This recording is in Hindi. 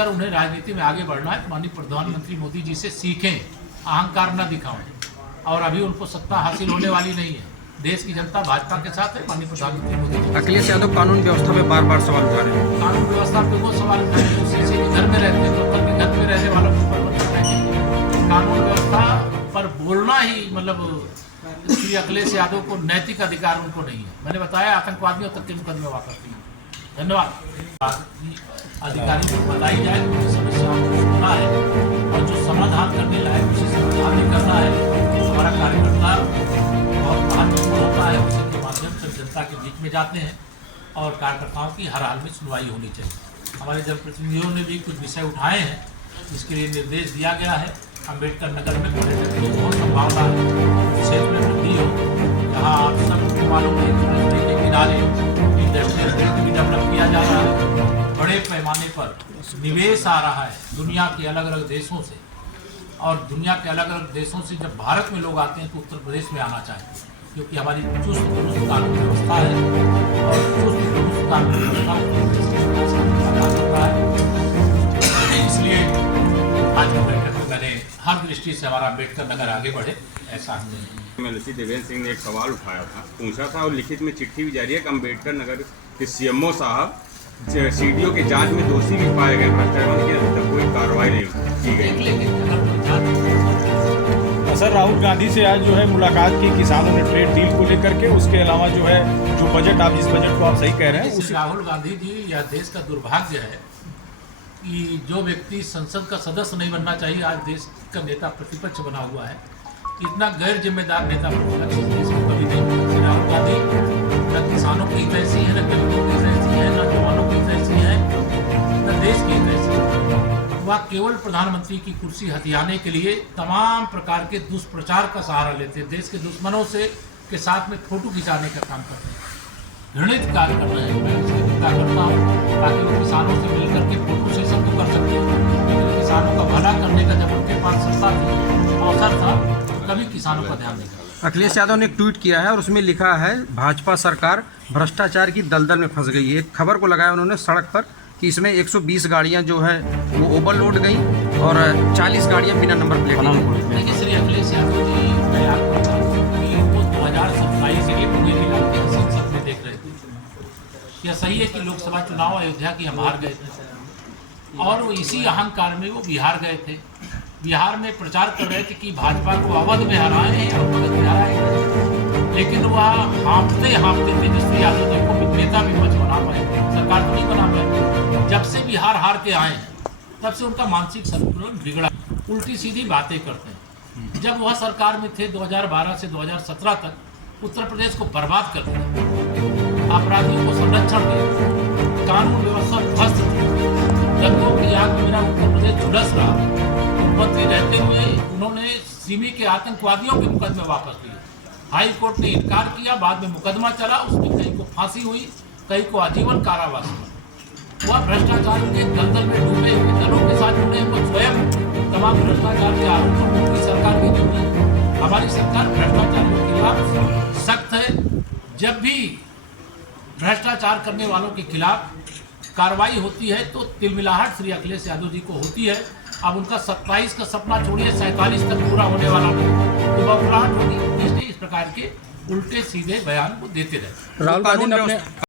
अगर उन्हें राजनीति में आगे बढ़ना है तो माननीय प्रधानमंत्री मोदी जी से सीखें, अहंकार न दिखाएं। और अभी उनको सत्ता हासिल होने वाली नहीं है। देश की जनता भाजपा के साथ है, माननीय प्रधानमंत्री मोदी जी। अखिलेश यादव कानून व्यवस्था पे बार बार सवाल उठा रहे हैं। कानून व्यवस्था पे वो सवाल उठा रहे हैं उसी घर में रहते हैं, तो कल घर में रहने वालों को परिवर्तन रहेंगे। कानून व्यवस्था पर बोलना ही मतलब श्री अखिलेश यादव को नैतिक अधिकार उनको नहीं है। मैंने बताया आतंकवादियों तक के मुकदमे वापस नहीं। धन्यवाद। अधिकारी को बताई जाए तो उनकी समस्याओं को सुनना है और जो समाधान करने लायक उसी समाधान भी करना है। हमारा कार्यकर्ता और महान होता है, उसी के माध्यम से जनता के बीच में जाते हैं और कार्यकर्ताओं की हर हाल में सुनवाई होनी चाहिए। हमारे जनप्रतिनिधियों ने भी कुछ विषय उठाए हैं, जिसके लिए निर्देश दिया गया है। अम्बेडकर नगर में पर्यटन की बहुत संभावना है, क्षेत्र में वृद्धि हो। यहाँ आप सब मालूम है नदी के किनारे इंडस्ट्रियल बेल्ट भी डेवलप किया जा रहा है। बड़े पैमाने पर निवेश आ रहा है दुनिया के अलग अलग देशों से, और दुनिया के अलग अलग देशों से जब भारत में लोग आते हैं तो उत्तर प्रदेश में आना चाहिए, क्योंकि हमारी चुस्त दुरुस्त कानून व्यवस्था है और चुस्त दुरुस्त कानून व्यवस्था करता है। इसलिए आज की बैठक में मैंने हर दृष्टि से हमारा अम्बेडकर नगर आगे बढ़े, ऐसा हमने एमएलसी देवेंद्र सिंह ने एक सवाल उठाया था, पूछा था और लिखित में चिट्ठी भी जारी है कि अम्बेडकर नगर के सीएमओ साहब सीडीओ की जांच में दोषी भी पाए गए भ्रष्टाचार की, अभी तक कोई कार्रवाई नहीं की गई। सर राहुल गांधी से आज जो है मुलाकात की किसानों ने ट्रेड डील को लेकर के, उसके अलावा जो है जो बजट आप जिस बजट को आप सही कह रहे हैं उस राहुल गांधी जी, यह देश का दुर्भाग्य है कि जो व्यक्ति संसद का सदस्य नहीं बनना चाहिए आज देश का नेता प्रतिपक्ष बना हुआ है। इतना गैर जिम्मेदार नेता प्रतिपक्ष देश में कभी नहीं। राहुल गांधी न किसानों की हित ऐसी है, न गरीबों की हित ऐसी है, न जवानों की हित ऐसी है, न देश की हित ऐसी है। वह केवल प्रधानमंत्री की कुर्सी हथियाने के लिए तमाम प्रकार के दुष्प्रचार का सहारा लेते हैं। देश के दुश्मनों से के साथ में फोटो खिंचाने का काम करते हैं। घृणित कार्य कर रहे हैं। मैं इसकी निंदा करता हूँ ताकि वो किसानों से मिलकर के फोटो सेशन तो कर सकते हैं, लेकिन किसानों का भला करने का जब उनके पास सत्ता थी, अवसर था, तो कभी किसानों का ध्यान नहीं दिया। अखिलेश यादव ने एक ट्वीट किया है और उसमें लिखा है भाजपा सरकार भ्रष्टाचार की दलदल में फंस गई है। एक खबर को लगाया उन्होंने सड़क पर कि इसमें 120 गाड़ियां जो है वो ओवरलोड गई और 40 गाड़ियां बिना नंबर प्लेट की। देखिए श्री अखिलेश यादव जी, मैं आपको बता दूं कि वो 2027 के लिए मुंगेरी लाल के हसीन सपने देख रहे थे। यह सही है कि लोकसभा चुनाव अयोध्या की हम हार गए थे और वो इसी अहंकार में वो बिहार गए थे। बिहार में प्रचार कर रहे थे कि भाजपा को अवध में हराए हैं और मगध में हराए, लेकिन वह हाँफते तेजस्वी यादव जी को नेता भी मच बना पाए, सरकार तो नहीं बना पाए। जब से बिहार हार के आए हैं तब से उनका मानसिक संतुलन बिगड़ा, उल्टी सीधी बातें करते हैं। जब वह सरकार में थे 2012 से 2017 तक उत्तर प्रदेश को बर्बाद कर दिया, अपराधियों को संरक्षण दिया, कानून व्यवस्था ध्वस्त थी, दंगों की आग में मेरा उत्तर प्रदेश झुलस रहा। मुख्यमंत्री रहते हुए उन्होंने सिमी के आतंकवादियों के मुकदमे वापस लिए। हाई कोर्ट ने इनकार किया, बाद में मुकदमा चला, उसमें कई को फांसी हुई, कई को आजीवन कारावास हुआ। वह भ्रष्टाचार के दलदल में डूबे हुए दलों के साथ जुड़े, वो स्वयं तमाम भ्रष्टाचार के आरोपों की सरकार की जुड़ी। हमारी सरकार भ्रष्टाचारियों के खिलाफ सख्त है। जब भी भ्रष्टाचार करने वालों के खिलाफ कार्रवाई होती है तो तिलमिलाहट श्री अखिलेश यादव जी को होती है। अब उनका 27 का सपना छोड़िए, 47 तक पूरा होने वाला नहीं तो बबलाहट होगी। इसलिए इस प्रकार के उल्टे सीधे बयान वो देते रहते। राहुल गांधी ने अपने